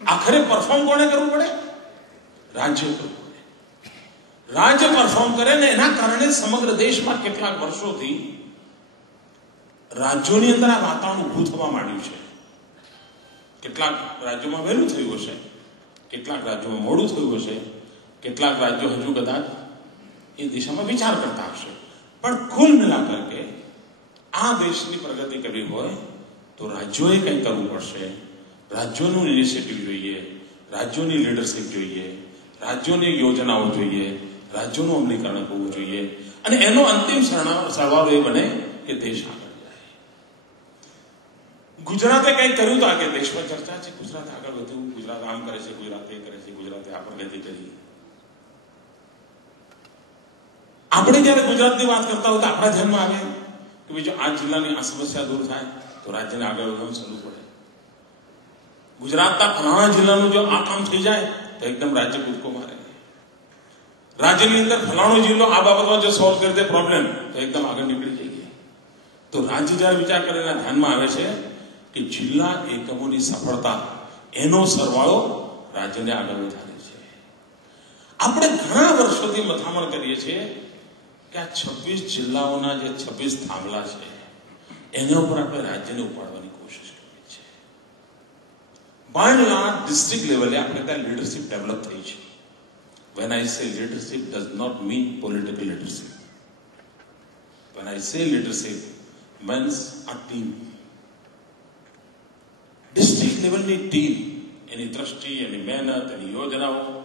આખરે પરફોર્મ કોને કરવું પડે? રાજ્ય કરવું પડે. રાજ્ય પરફોર્મ કરે ને એના કારણે સમગ્ર દેશમાં કેટલાક વર્ષોથી રાજ્યોની અંદર આ વાતાવરણ ઊભું થવા માંડ્યું છે. કેટલાક રાજ્યોમાં વહેલું થયું હશે, કેટલાક રાજ્યોમાં મોડું થયું હશે, કેટલાક રાજ્યો હજુ કદાચ એ દિશામાં વિચાર કરતા હશે. પણ કુલ મિલાકર કે આ દેશની પ્રગતિ કરવી હોય તો રાજ્યોએ કંઈ કરવું પડશે. રાજ્યોનું ઇનિશિયેટિવ જોઈએ, રાજ્યોની લીડરશિપ જોઈએ, રાજ્યોની યોજનાઓ જોઈએ, રાજ્યોનું અમલીકરણ કરવું જોઈએ અને એનો અંતિમ સરવાળો એ બને કે દેશ આગળ જાય. ગુજરાતે કંઈક કર્યું તો આગે દેશમાં ચર્ચા છે. ગુજરાત આગળ વધ્યું, ગુજરાત આમ કરે છે, ગુજરાત એ કરે છે, ગુજરાતે આ પ્રગતિ કરી. આપણે જયારે ગુજરાતની વાત કરતા હોય તો આપણા ધ્યાનમાં આવે કે બીજો આ જિલ્લાની આ સમસ્યા દૂર થાય તો રાજ્યને આગળ વધવાનું ચાલુ પડે. ગુજરાતના ફલાણા જિલ્લાનું જો આ કામ થઈ જાય તો એકદમ રાજ્ય કૂદકો મારે. રાજ્યની અંદર ફલાણો જિલ્લો આ બાબતમાં જો સોલ્વ કરી દે પ્રોબ્લેમ તો એકદમ આગળ નીકળી જઈએ. તો રાજ્ય જયારે વિચાર કરે એના ધ્યાનમાં આવે છે કે જિલ્લા એકમોની સફળતા એનો સરવાળો રાજ્યને આગળ વધારે છે. આપણે ઘણા વર્ષોથી મથામણ કરીએ છીએ કે આ 26 જિલ્લાઓના જે 26 થાંભલા છે એના ઉપર આપણે રાજ્યને ઉપાડવાની કોશિશ કરીએ છીએ. બાય ડિસ્ટ્રિક્ટ લેવલે આપણે ત્યાં લીડરશિપ ડેવલપ થઈ છે. When I say leadership does not mean political leadership. When I say leadership means a team. District લેવલની ટીમ, એની દ્રષ્ટિ, એની મહેનત, એની યોજનાઓ.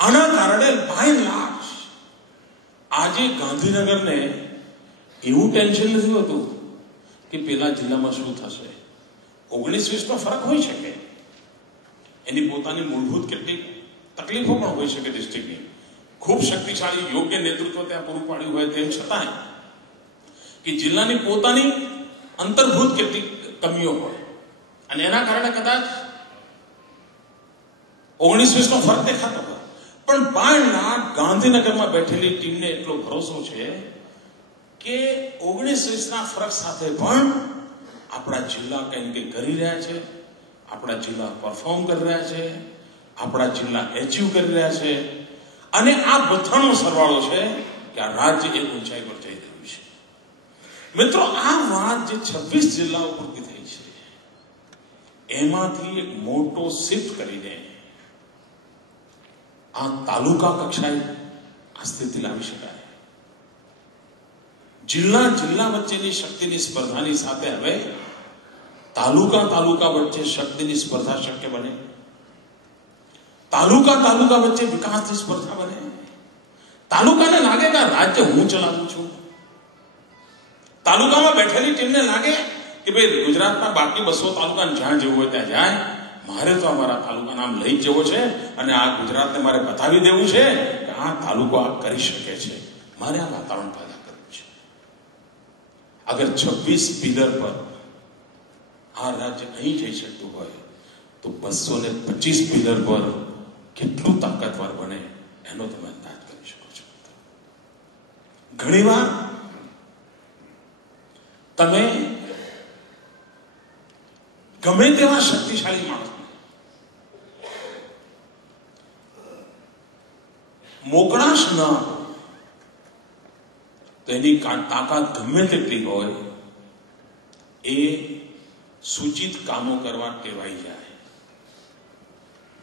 આના કારણે બાય લાર્જ આજે ગાંધીનગરને એવું ટેન્શન નથી હોતું કે પેલા જિલ્લામાં શું થશે. 19-20નો ફરક હોઈ શકે, એની પોતાની મૂળભૂત કેટલીક તકલીફો પણ હોઈ શકે. ડિસ્ટ્રિક્ટની ખૂબ શક્તિશાળી યોગ્ય નેતૃત્વ ત્યાં પૂરું પાડ્યું હોય તેમ છતાંય કે જિલ્લાની પોતાની અંતર્ભૂત કેટલીક કમીઓ હોય અને એના કારણે કદાચ 19-20નો ફરક દેખાતો હોય. પણ બાય ગાંધીનગરમાં બેઠેલી ટીમને એટલો ભરોસો છે કે 19-20ના ફરક સાથે પણ આપણા જિલ્લા કંઈ કંઈ કરી રહ્યા છે, આપણા જિલ્લા પરફોર્મ કરી રહ્યા છે, આપણા જિલ્લા એચીવ કરી રહ્યા છે અને આ બધાનો સરવાળો છે કે આ રાજ્ય એક ઊંચાઈ પર જઈ રહ્યું છે. મિત્રો, આ વાત જે 26 જિલ્લાઓ પૂરતી થઈ છે એમાંથી એક મોટો શિફ્ટ કરીને આ તાલુકા કક્ષાએ આ સ્થિતિ લાવી શકાય. જિલ્લા વચ્ચેની શક્તિની સ્પર્ધાની સાથે હવે તાલુકા વચ્ચે શક્તિની સ્પર્ધા શક્ય બને. તાલુકા વચ્ચે વિકાસની સ્પર્ધા બને. તાલુકાને લાગે કે રાજ્ય હું ચલાવું છું. તાલુકામાં બેઠેલી ટીમને લાગે કે ભાઈ ગુજરાતના બાકી 200 તાલુકાને જ્યાં જવું હોય ત્યાં જાય, મારે તો અમારા તાલુકા નામ લઈ જવો છે અને આ ગુજરાતને મારે બતાવી દેવું છે કે આ તાલુકો આ કરી શકે છે. મારે આ વાતાવરણ પેદા કરવું છે. અગર 26 પિલર પર આ રાજ્ય અહીં જઈ શકતું હોય તો 225 પિલર પર કેટલું તાકાતવાર બને એનો તમે અંદાજ કરી શકો છો. ઘણીવાર તમે ગમે તેવા શક્તિશાળી માણસને મોકળાશ ન આપો તો એની તાકાત ગમે તેટલી હોય એ સૂચિત કામો કરવા ટેવાઈ જાય.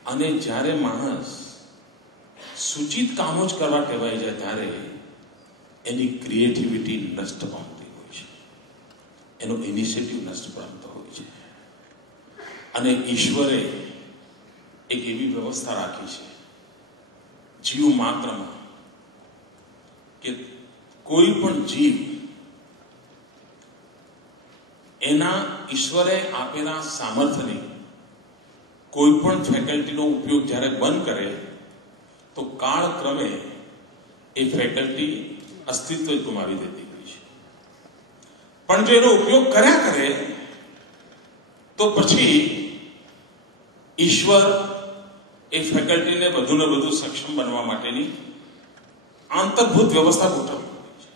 અને જ્યારે માણસ સૂચિત કામો જ કરવા ટેવાઈ જાય ત્યારે એની ક્રિએટિવિટી નષ્ટ પામતી હોય છે, એનો ઇનિશિયેટિવ નષ્ટ પામતો હોય છે. અને ઈશ્વરે એક એવી વ્યવસ્થા રાખી છે જીવ માત્રમાં કે કોઈ પણ જીવ એના ઈશ્વરે આપેલા સામર્થ્યની કોઈ પણ ફેકલ્ટીનો ઉપયોગ જ્યારે બંધ કરે તો કાળક્રમે એ ફેકલ્ટી અસ્તિત્વ ગુમાવી દેતી હોય છે. પણ જો એનો ઉપયોગ કર્યા કરે તો પછી ઈશ્વર એ ફેકલ્ટીને વધુ ને વધુ સક્ષમ બનવા માટેની આંતરભૂત વ્યવસ્થા ગોઠવવી હોય છે.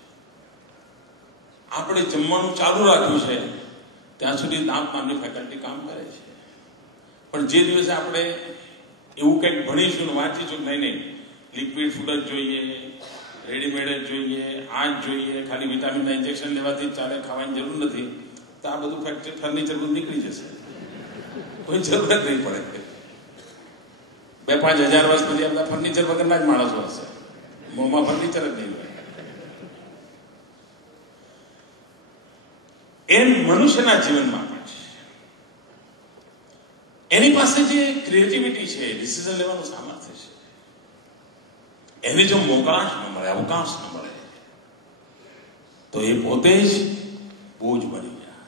આપણે જમવાનું ચાલુ રાખ્યું છે ત્યાં સુધી દાંત નામની ફેકલ્ટી કામ કરે છે. પણ જે દિવસે આપણે એવું કંઈક ભણીશું ને વાંચીશું નહીં નહીં લિક્વિડ ફૂડ જ જોઈએ, રેડીમેડ જ જોઈએ, આ જ જોઈએ, ખાલી વિટામિનના ઇન્જેક્શન લેવાથી ચાલે, ખાવાની જરૂર નથી, તો આ બધું ફર્નિચર બધું નીકળી જશે, કોઈ જરૂરત નહીં પડે. 2-5 હજાર વર્ષ પછી આ બધા ફર્નિચર વગરના જ માણસો હશે, મોંમાં ફર્નિચર જ નહીં હોય. એમ મનુષ્યના જીવનમાં પણ છે. એની પાસે જે ક્રિએટિવિટી છે, ડિસિઝન લેવાનું સામર્થ્ય છે, એને જો મોકળાશ ન મળે, અવકાશ ન મળે, તો એ પોતે જ બોજ બની જાય.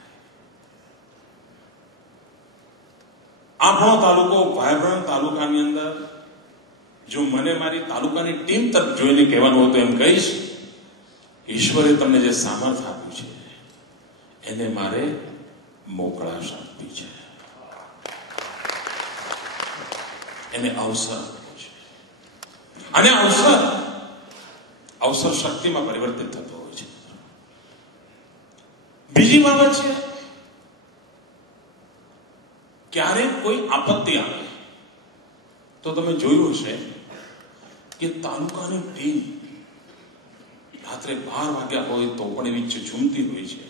આપણો તાલુકો વાયબ્રન્ટ તાલુકાની અંદર જો મને મારી તાલુકાની ટીમ તરફ જોઈને કહેવાનું હોય તો એમ કહીશ, ઈશ્વરે તમને જે સામર્થ્ય આપ્યું છે એને મારે મોકળાશ આપવી છે, એને અવસર આપ્યો છે. અને અવસર શક્તિમાં પરિવર્તિત થતો હોય છે. બીજી બાબત છે, ક્યારેક કોઈ આપત્તિ આવે તો તમે જોયું હશે કે તાલુકાની ટીમ રાત્રે 12 વાગ્યા હોય તો પણ એવી ઝૂમતી હોય છે.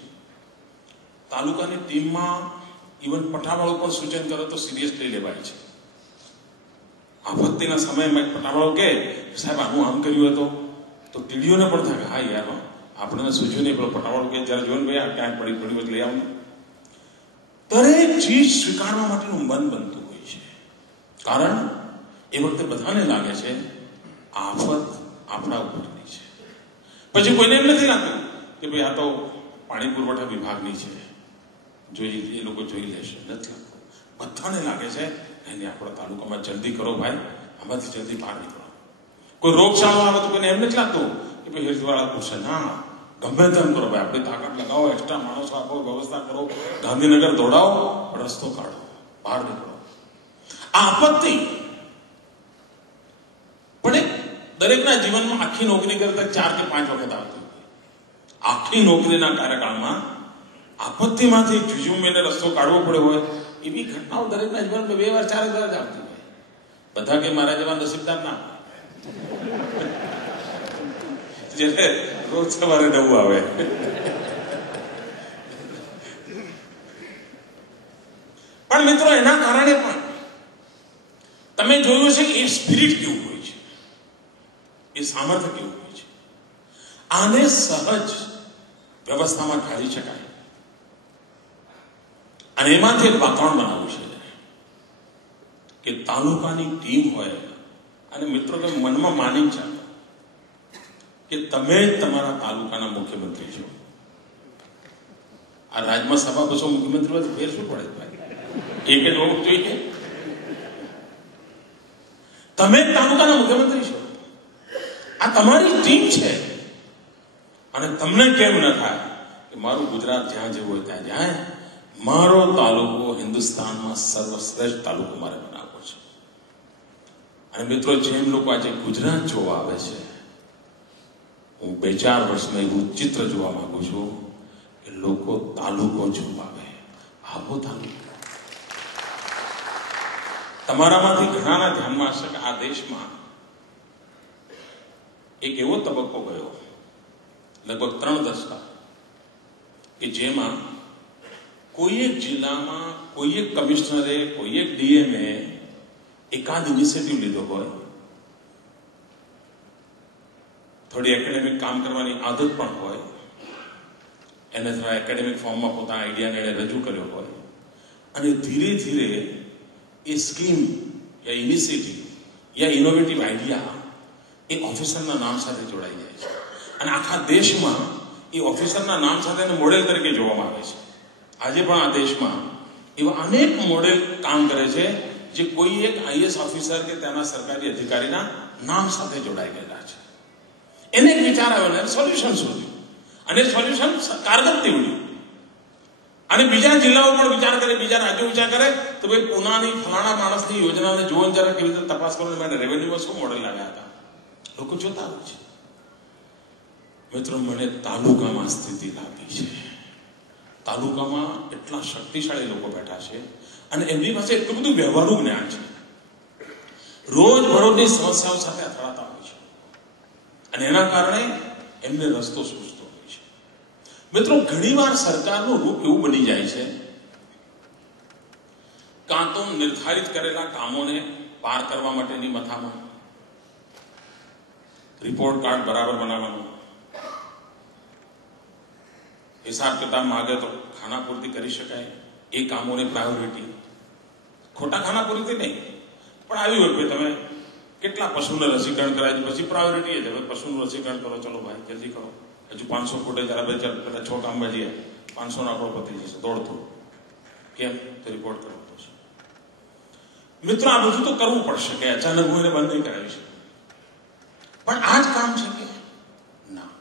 તાલુકાની ટીમમાં ઇવન પટાવાળો પણ સૂચન કરે તો સિરિયસલી લેવાય છે. આપત્તિના સમયમાં પટાવાળો કે સાહેબ આનું આમ કર્યું હતો તો ટીડીઓને પણ થાય હા યાર આપણને સૂચ્યું નહીં, પેલો પટાવાળો કે જરા જોઈને ભાઈ આ ક્યાંક પડી લઈ આવું. દરેક ચીજ સ્વીકારવા માટેનું મન બનતું હોય છે, કારણ એ વખતે બધાને લાગે છે આફત આપણા ઉપરની છે. પછી કોઈને એમ નથી લાગતું કે ભાઈ આ તો પાણી પુરવઠા વિભાગની છે, એ લોકો જોઈ લેશે, નથી લાગતું. બધાને લાગે છે એને આપણા તાલુકામાં જલ્દી કરો ભાઈ, આમાંથી જલ્દી બહાર નીકળો. કોઈ રોગચાળો આવે તો કોઈને એમ નથી લાગતું કે ભાઈ હેલ્થવાળા પૂછશે, ના ગમે તેમ કરો ભાઈ, આપણે તાકાત લગાવો, એક્સ્ટ્રા માણસો આપો, વ્યવસ્થા કરો, ગાંધીનગર દોડાવો, રસ્તો કાઢો, બહાર નીકળો. આ આપત્તિ પણ દરેકના જીવનમાં આખી નોકરી કરતા 4 કે 5 વખત આવતી હોય. આખી નોકરીના કાર્યકાળમાં આપત્તિમાંથી ઝૂઝુમીને રસ્તો કાઢવો પડ્યો હોય એવી ઘટનાઓ દરેકના જીવનમાં 2 વાર 4 વાર જ આવતી હોય. બધા કે મારા જેવા નસીબદાર ના, જેને રોજ સવારે નવું આવે. પણ મિત્રો એના કારણે પણ તમે જોયું છે કે એ સ્પિરિટ કેવું હોય છે, એ સામર્થ્ય કેવું હોય છે. આને સહજ વ્યવસ્થામાં ઢાળી શકાય અને એમાંથી એક વાતાવરણ બનાવવું છે કે તાલુકાની ટીમ હોય અને મિત્રો કે મનમાં માની ચાલો કે તમે જ તમારા તાલુકાના મુખ્યમંત્રી છો. આ રાજ્યમાં સભા બસો મુખ્યમંત્રી હોય તો ફેર શું પડે ભાઈ, એક જ હોવું જોઈએ. તમે જ તાલુકાના મુખ્યમંત્રી છો, આ તમારી ટીમ છે. અને તમને કેમ ન થાય કે મારું ગુજરાત જ્યાં જેવું હોય ત્યાં જાય, મારો તાલુકો હિન્દુસ્તાનમાં સર્વશ્રેષ્ઠ તાલુકો મારે બનાવવો છે. અને મિત્રો જેમ લોકો આજે ગુજરાત જોવા આવે છે, હું 2-4 વર્ષમાં એવું ચિત્ર જોવા માંગુ છું કે લોકો તાલુકો જોવા આવે, આવો તાલુકો. તમારામાંથી ઘણાના ધ્યાનમાં હશે કે આ દેશમાં એક એવો તબક્કો ગયો લગભગ 3 દશકા કે જેમાં કોઈ એક જિલ્લામાં કોઈ એક કમિશનરે, કોઈ એક ડીએમએ એકાદ ઇનિશિયેટિવ લીધો હોય, થોડી એકેડેમિક કામ કરવાની આદત પણ હોય, એને થોડા એકેડેમિક ફોર્મમાં પોતાના આઈડિયાને એને રજૂ કર્યો હોય, અને ધીરે ધીરે એ સ્કીમ યા ઇનિશિયેટિવ યા ઇનોવેટિવ આઈડિયા એ ઓફિસરના નામ સાથે જોડાઈ જાય છે અને આખા દેશમાં એ ઓફિસરના નામ સાથે મોડેલ તરીકે જોવામાં આવે છે. આજે પણ આ દેશમાં એવા અનેક મોડેલ કામ કરે છે જે કોઈ એક આઈએસ ઓફિસર કે તેના સરકારી અધિકારીના નામ સાથે જોડાઈ ગયેલા છે. એને એક વિચાર આવ્યો ને સોલ્યુશન શોધ્યું અને સોલ્યુશન કારગર નીવડ્યું. અને બીજા જિલ્લાઓ પણ વિચાર કરે, બીજા રાજ્યો વિચાર કરે તો ભાઈ પુનાની ફલાણા માણસની યોજનાને જોવો જરા કેવી રીતે તપાસ કરો. મને રેવન્યુમાં શું મોડેલ લાવ્યા હતા લોકો જોતા હોય છે. મિત્રો મને તાલુકામાં સ્થિતિ લાગી છે. તાલુકામાં એટલા શક્તિશાળી લોકો બેઠા છે અને એમની પાસે એટલું બધું વ્યવહારનું જ્ઞાન છે, રોજબરોજની સમસ્યાઓ સાથે અથડાતા હોય છે, અને એના કારણે એમને રસ્તો સૂચતો હોય છે. મિત્રો, ઘણીવાર સરકારનું રૂપ એવું બની જાય છે, કાં તો નિર્ધારિત કરેલા કામોને પાર કરવા માટેની મથામણ, રિપોર્ટ કાર્ડ બરાબર બનાવવાનો, હિસાબ કિતાબ માગે તો ખાનાપૂર્તિ કરી શકાય એ કામોને પ્રાયોરિટી, ખોટા ખાનાપૂર્તિ નહીં, પણ આવી હોય કે તમે કેટલા પશુને રસીકરણ કરાય છે, પછી પ્રાયોરિટી જ હવે પશુનું રસીકરણ કરો, ચલો ભાઈ જલ્દી કરો, હજુ 500 ફૂટે જરા બે ચાર પેલા 6 કામમાં જઈએ, 500 આપણો પતી જશે, દોડતો કેમ તો રિપોર્ટ કરવો પડશે. મિત્રો, આ બધું તો કરવું પડશે કે અચાનક હું એને બંધ નહીં કરાવી શકું, પણ આ જ કામ છે કે ના,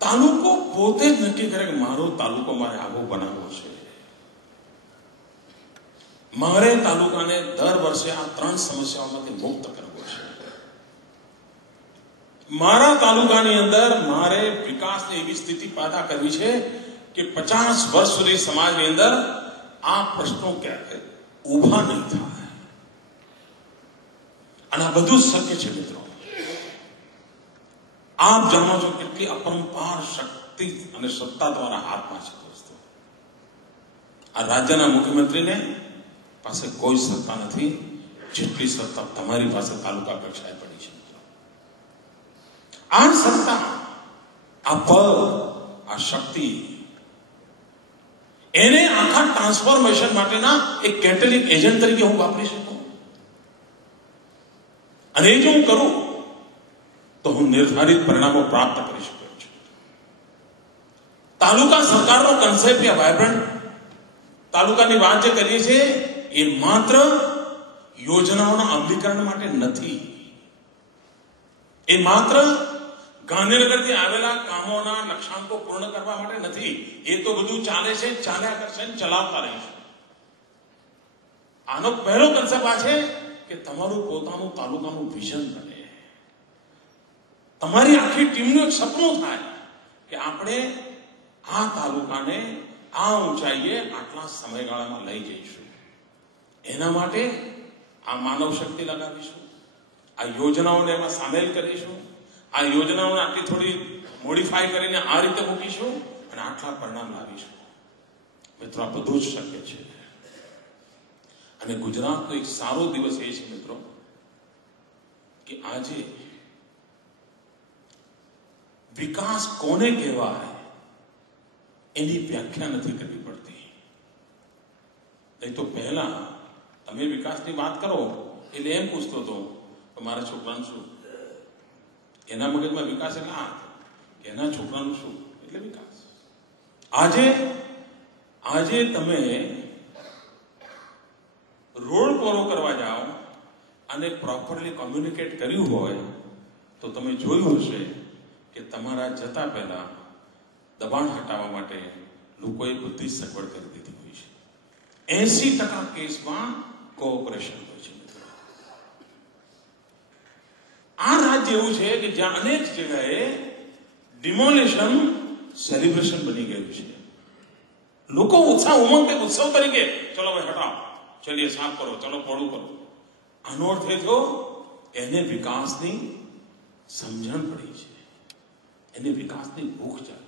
તાલુકો પોતે જ નક્કી કરે કે મારો તાલુકો મારે આવો બનાવવો છે, મારે તાલુકાને દર વર્ષે આ 3 સમસ્યાઓમાંથી મુક્ત કરવો છે, મારા તાલુકાની અંદર મારે વિકાસની એવી સ્થિતિ પેદા કરવી છે કે 50 વર્ષ સુધી સમાજની અંદર આ પ્રશ્નો ક્યારે ઉભા નહીં થાય. અને આ બધું શક્ય છે મિત્રો. આપ જાણો છો કેટલી અપરંપાર શક્તિ અને સત્તા તમારા હાથમાં છે દોસ્તો. આ રાજ્યના મુખ્યમંત્રીને પાસે કોઈ સત્તા નથી જેટલી સત્તા તમારી પાસે તાલુકા કક્ષાએ પડી છે. આ સત્તા, આ પદ, આ શક્તિ, એને આખા ટ્રાન્સફોર્મેશન માટેના એક કેટેલિક એજન્ટ તરીકે હું વાપરી શકું. અને એ જો હું કરું તો હું નિર્ધારિત પરિણામો પ્રાપ્ત કરી શકું છું. તાલુકા સરકારનો કન્સેપ્ટ યા વાયબ્રન્ટ તાલુકાની વાત જે કરીએ છીએ એ માત્ર યોજનાઓના અમલીકરણ માટે નથી. એ માત્ર ગાંધીનગરથી આવેલા કામોના લક્ષ્યાંકો પૂર્ણ કરવા માટે નથી. એ તો બધું ચાલે છે, ચાલ્યા કરશે, ચલાવતા રહીશું. આનો પહેલો કન્સેપ્ટ આ છે કે તમારું પોતાનું તાલુકાનું વિઝન બને. તમારી આખી ટીમનું એક સપનું થાય કે આપણે આ તાલુકાને આ ઊંચાઈએ આટલા સમયગાળામાં લઈ જઈશું. એના માટે આ માનવ શક્તિ લગાવીશું, આ યોજનાઓને એમાં સામેલ કરીશું, આ યોજનાઓને આટલી થોડી મોડિફાઈ કરીને આ રીતે મૂકીશું અને આટલા પરિણામ લાવીશું. મિત્રો, આ બધું જ શક્ય છે. અને ગુજરાતનો એક સારો દિવસ એ છે મિત્રો કે આજે વિકાસ કોને કહેવાય એની વ્યાખ્યા નથી કરવી પડતી. નહીં તો પહેલા તમે વિકાસની વાત કરો એટલે એમ પૂછતો હતો કે મારા છોકરાનું શું, એના મગજમાં વિકાસ એટલે આ કે એના છોકરાનું શું એટલે વિકાસ. આજે તમે રોડ પૂરો કરવા જાઓ અને પ્રોપરલી કોમ્યુનિકેટ કર્યું હોય તો તમે જોયું હશે કે તમારા જતા પહેલા દબાણ હટાવવા માટે લોકોએ બધી સગવડ કરી દીધી હોય છે. 80% કેસમાં કોઓપરેશન હોય છે. આ રાજ્ય એવું છે કે જ્યાં અનેક જગ્યાએ ડિમોલિશન સેલિબ્રેશન બની ગયું છે. લોકો ઉમંગ ઉત્સવ તરીકે ચલો ભાઈ હટાવો, ચલીએ સાફ કરો, ચલો પોળું કરો. આનો અર્થ એ થયો એને વિકાસની સમજણ પડી છે, એને વિકાસની ભૂખ ચાલે.